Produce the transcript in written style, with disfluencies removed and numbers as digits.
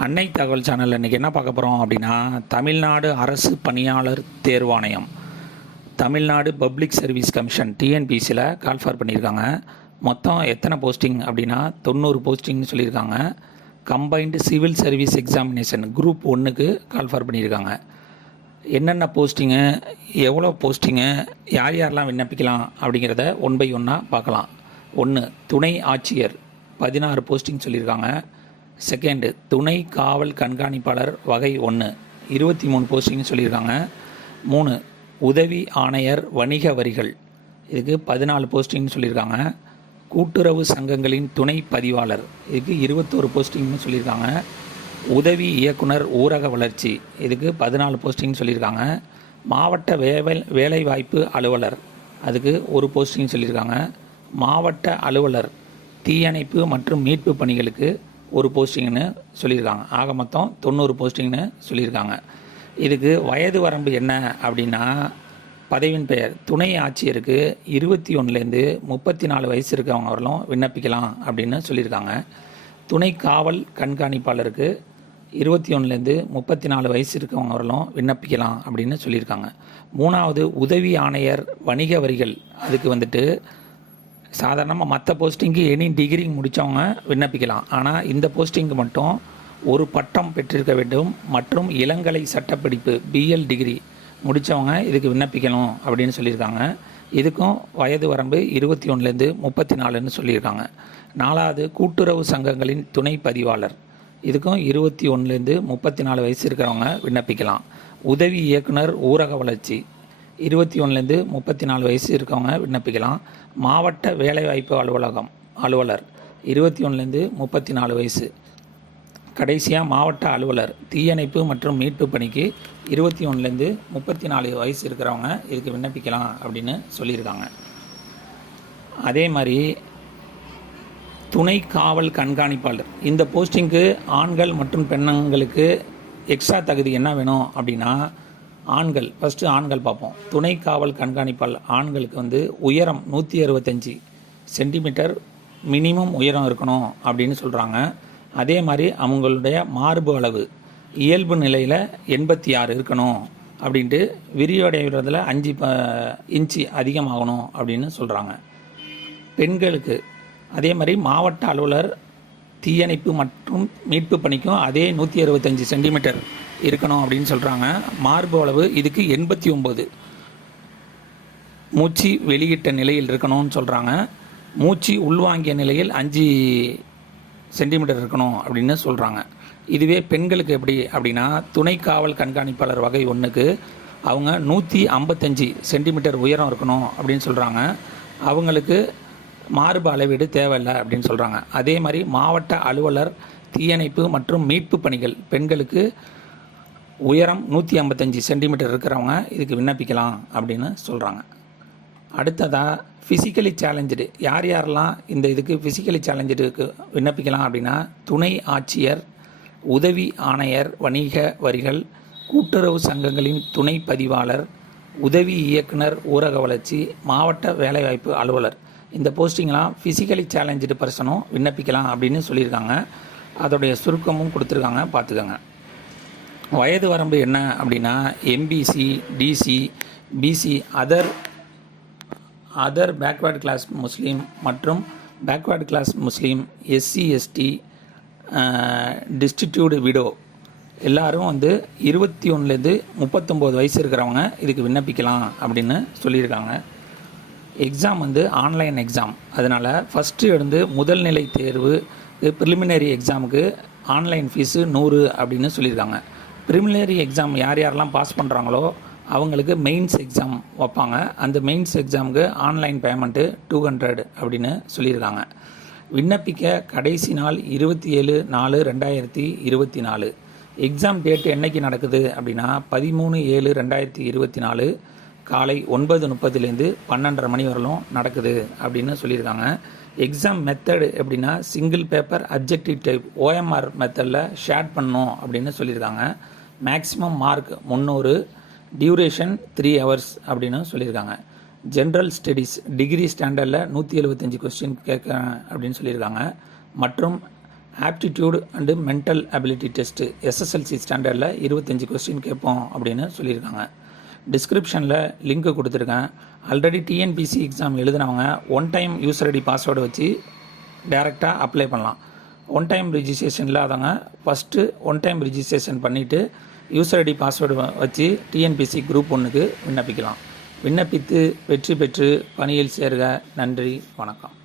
அன்னை தகவல் சேனலில் இன்றைக்கி என்ன பார்க்க போகிறோம் அப்படின்னா, தமிழ்நாடு அரசு பணியாளர் தேர்வாணையம், தமிழ்நாடு பப்ளிக் சர்வீஸ் கமிஷன் டிஎன்பிசியில் கால்ஃபார் பண்ணியிருக்காங்க. மொத்தம் எத்தனை போஸ்டிங் அப்படின்னா 90 போஸ்டிங்னு சொல்லியிருக்காங்க. Combined civil service examination group 1க்கு கால்ஃபார் பண்ணியிருக்காங்க. என்னென்ன போஸ்டிங்கு, எவ்வளோ போஸ்டிங்கு, யார் யாரெல்லாம் விண்ணப்பிக்கலாம் அப்படிங்கிறத ஒன் பை ஒன்னாக பார்க்கலாம். 1, துணை ஆட்சியர் 16 போஸ்டிங் சொல்லியிருக்காங்க. செகண்டு, துணை காவல் கண்காணிப்பாளர் வகை 1 23 போஸ்டிங் சொல்லியிருக்காங்க. 3, உதவி ஆணையர் வணிக வரிகள், இதுக்கு 14 போஸ்டிங்னு சொல்லியிருக்காங்க. கூட்டுறவு சங்கங்களின் துணை பதிவாளர், இதுக்கு 21 போஸ்டிங்னு சொல்லியிருக்காங்க. உதவி இயக்குனர் ஊரக வளர்ச்சி, இதுக்கு 14 போஸ்டிங் சொல்லியிருக்காங்க. மாவட்ட வேலைவாய்ப்பு அலுவலர், அதுக்கு 1 போஸ்டிங் சொல்லியிருக்காங்க. மாவட்ட அலுவலர் தீயணைப்பு மற்றும் மீட்பு பணிகளுக்கு 1 போஸ்டிங்னு சொல்லியிருக்காங்க. ஆக மொத்தம் 90 போஸ்டிங்னு சொல்லியிருக்காங்க. இதுக்கு வயது வரம்பு என்ன அப்படின்னா, பதவியின் பெயர் துணை ஆட்சியருக்கு 21லேருந்து 34 வயசு இருக்கவங்க வரலும் விண்ணப்பிக்கலாம் அப்படின்னு சொல்லியிருக்காங்க. துணை காவல் கண்காணிப்பாளருக்கு 21லேருந்து 34 வயசு இருக்கவங்க வரலும் விண்ணப்பிக்கலாம் அப்படின்னு சொல்லியிருக்காங்க. 3வது, உதவி ஆணையர் வணிக வரிகள், அதுக்கு வந்துட்டு சாதாரணமாக மற்ற போஸ்டிங்கு எனி டிகிரி முடித்தவங்க விண்ணப்பிக்கலாம். ஆனால் இந்த போஸ்டிங்கு மட்டும் ஒரு பட்டம் பெற்றிருக்க வேண்டும் மற்றும் இளங்கலை சட்டப்படிப்பு பிஎல் டிகிரி முடித்தவங்க இதுக்கு விண்ணப்பிக்கணும் அப்படின்னு சொல்லியிருக்காங்க. இதுக்கும் வயது வரம்பு 21லேருந்து 34ன்னு சொல்லியிருக்காங்க. 4வது, கூட்டுறவு சங்கங்களின் துணை பதிவாளர், இதுக்கும் 21லேருந்து 34 வயசு இருக்கிறவங்க விண்ணப்பிக்கலாம். உதவி இயக்குனர் ஊரக வளர்ச்சி 21லேருந்து 34 வயசு இருக்கவங்க விண்ணப்பிக்கலாம். மாவட்ட வேலைவாய்ப்பு அலுவலர் 21லேருந்து 34 வயசு. கடைசியாக மாவட்ட அலுவலர் தீயணைப்பு மற்றும் மீட்பு பணிக்கு 21லேருந்து 34 வயசு இருக்கிறவங்க இதுக்கு விண்ணப்பிக்கலாம் அப்படின்னு சொல்லியிருக்காங்க. அதே மாதிரி துணை காவல் கண்காணிப்பாளர், இந்த போஸ்டிங்க்கு ஆண்கள் மற்றும் பெண்களுக்கு எக்ஸ்ட்ரா தகுதி என்ன வேணும் அப்படின்னா, ஆண்கள் ஃபஸ்ட்டு ஆண்கள் பார்ப்போம். துணை காவல் கண்காணிப்பாளர் ஆண்களுக்கு வந்து உயரம் 165 சென்டிமீட்டர் மினிமம் உயரம் இருக்கணும் அப்படின்னு சொல்கிறாங்க. அதே மாதிரி அவங்களுடைய மார்பு அளவு இயல்பு நிலையில் 86 இருக்கணும் அப்படின்ட்டு, விரிவடைகிறதுல 5 இன்ச்சு அதிகமாகணும் அப்படின்னு சொல்கிறாங்க. பெண்களுக்கு அதே மாதிரி மாவட்ட அலுவலர் தீயணைப்பு மற்றும் மீட்பு பணிக்கும் அதே 165 சென்டிமீட்டர் இருக்கணும் அப்படின்னு சொல்கிறாங்க. மார்பு அளவு இதுக்கு 89, மூச்சு வெளியிட்ட நிலையில் இருக்கணும்னு சொல்கிறாங்க. மூச்சு உள்வாங்கிய நிலையில் 5 சென்டிமீட்டர் இருக்கணும் அப்படின்னு சொல்கிறாங்க. இதுவே பெண்களுக்கு எப்படி அப்படின்னா, துணை காவல் கண்காணிப்பாளர் வகை 1க்கு அவங்க 155 சென்டிமீட்டர் உயரம் இருக்கணும் அப்படின்னு சொல்கிறாங்க. அவங்களுக்கு மார்பு அளவீடு தேவையில்லை அப்படின்னு சொல்கிறாங்க. அதே மாதிரி மாவட்ட அலுவலர் தீயணைப்பு மற்றும் மீட்பு பணிகள் பெண்களுக்கு உயரம் 155 சென்டிமீட்டர் இருக்கிறவங்க இதுக்கு விண்ணப்பிக்கலாம் அப்படின்னு சொல்கிறாங்க. அடுத்ததாக ஃபிசிக்கலி சேலஞ்சடு, யார் யாரெல்லாம் இந்த இதுக்கு ஃபிசிக்கலி சேலஞ்சடுக்கு விண்ணப்பிக்கலாம் அப்படின்னா, துணை ஆட்சியர், உதவி ஆணையர் வணிக வரிகள், கூட்டுறவு சங்கங்களின் துணை பதிவாளர், உதவி இயக்குனர் ஊரக வளர்ச்சி, மாவட்ட வேலைவாய்ப்பு அலுவலர், இந்த போஸ்டிங்லாம் ஃபிசிக்கலி சேலஞ்சடு பர்சனும் விண்ணப்பிக்கலாம் அப்படின்னு சொல்லியிருக்காங்க. அதோடைய சுருக்கமும் கொடுத்துருக்காங்க, பார்த்துக்கோங்க. வயது வரம்பு என்ன அப்படின்னா, MBC, DC, BC, other backward class Muslim மற்றும் backward class Muslim, SC, ST, destitute widow எல்லோரும் வந்து 21லேருந்து 39 வயசு இருக்கிறவங்க இதுக்கு விண்ணப்பிக்கலாம் அப்படின்னு சொல்லியிருக்காங்க. எக்ஸாம் வந்து ஆன்லைன் எக்ஸாம், அதனால் ஃபஸ்ட்டு வந்து முதல் நிலை தேர்வு ப்ரிலிமினரி எக்ஸாமுக்கு ஆன்லைன் ஃபீஸு 100 அப்படின்னு சொல்லியிருக்காங்க. ப்ரிலிமினரி எக்ஸாம் யார் யாரெல்லாம் பாஸ் பண்ணுறாங்களோ அவங்களுக்கு மெயின்ஸ் எக்ஸாம் வைப்பாங்க. அந்த மெயின்ஸ் எக்ஸாமுக்கு ஆன்லைன் பேமெண்ட்டு 200 அப்படின்னு சொல்லியிருக்காங்க. விண்ணப்பிக்க கடைசி நாள் 27/4/2024. எக்ஸாம் டேட்டு என்றைக்கு நடக்குது அப்படின்னா 13/7/2024 காலை 9:30லேருந்து 12:30 மணி வரலும் நடக்குது அப்படின்னு சொல்லியிருக்காங்க. எக்ஸாம் மெத்தடு எப்படின்னா, single paper objective type OMR மெத்தடில் ஷேர் பண்ணணும் அப்படின்னு சொல்லியிருக்காங்க. மேக்ஸிமம் மார்க் 300, டியூரேஷன் 3 ஹவர்ஸ் அப்படின்னு சொல்லியிருக்காங்க. ஜென்ரல் ஸ்டடீஸ் டிகிரி ஸ்டாண்டர்டில் 175 கொஸ்டின் கேட்க அப்படின்னு சொல்லியிருக்காங்க. மற்றும் aptitude and mental ability test SSLC ஸ்டாண்டர்டில் 25 கொஸ்டின் கேட்போம் அப்படின்னு சொல்லியிருக்காங்க. டிஸ்கிரிப்ஷனில் லிங்க்கு கொடுத்துருக்கேன். ஆல்ரெடி டிஎன்பிசி எக்ஸாம் எழுதினவங்க one time user ID password வச்சு டைரெக்டாக அப்ளை பண்ணலாம். ஒன் டைம் ரிஜிஸ்ட்ரேஷன் இல்லாதவங்க ஃபஸ்ட்டு ஒன் டைம் ரிஜிஸ்ட்ரேஷன் பண்ணிவிட்டு யூசர் ஐடி பாஸ்வேர்டு வச்சு டிஎன்பிசி குரூப் 1க்கு விண்ணப்பிக்கலாம். விண்ணப்பித்து வெற்றி பெற்று பணியில் சேர்க. நன்றி, வணக்கம்.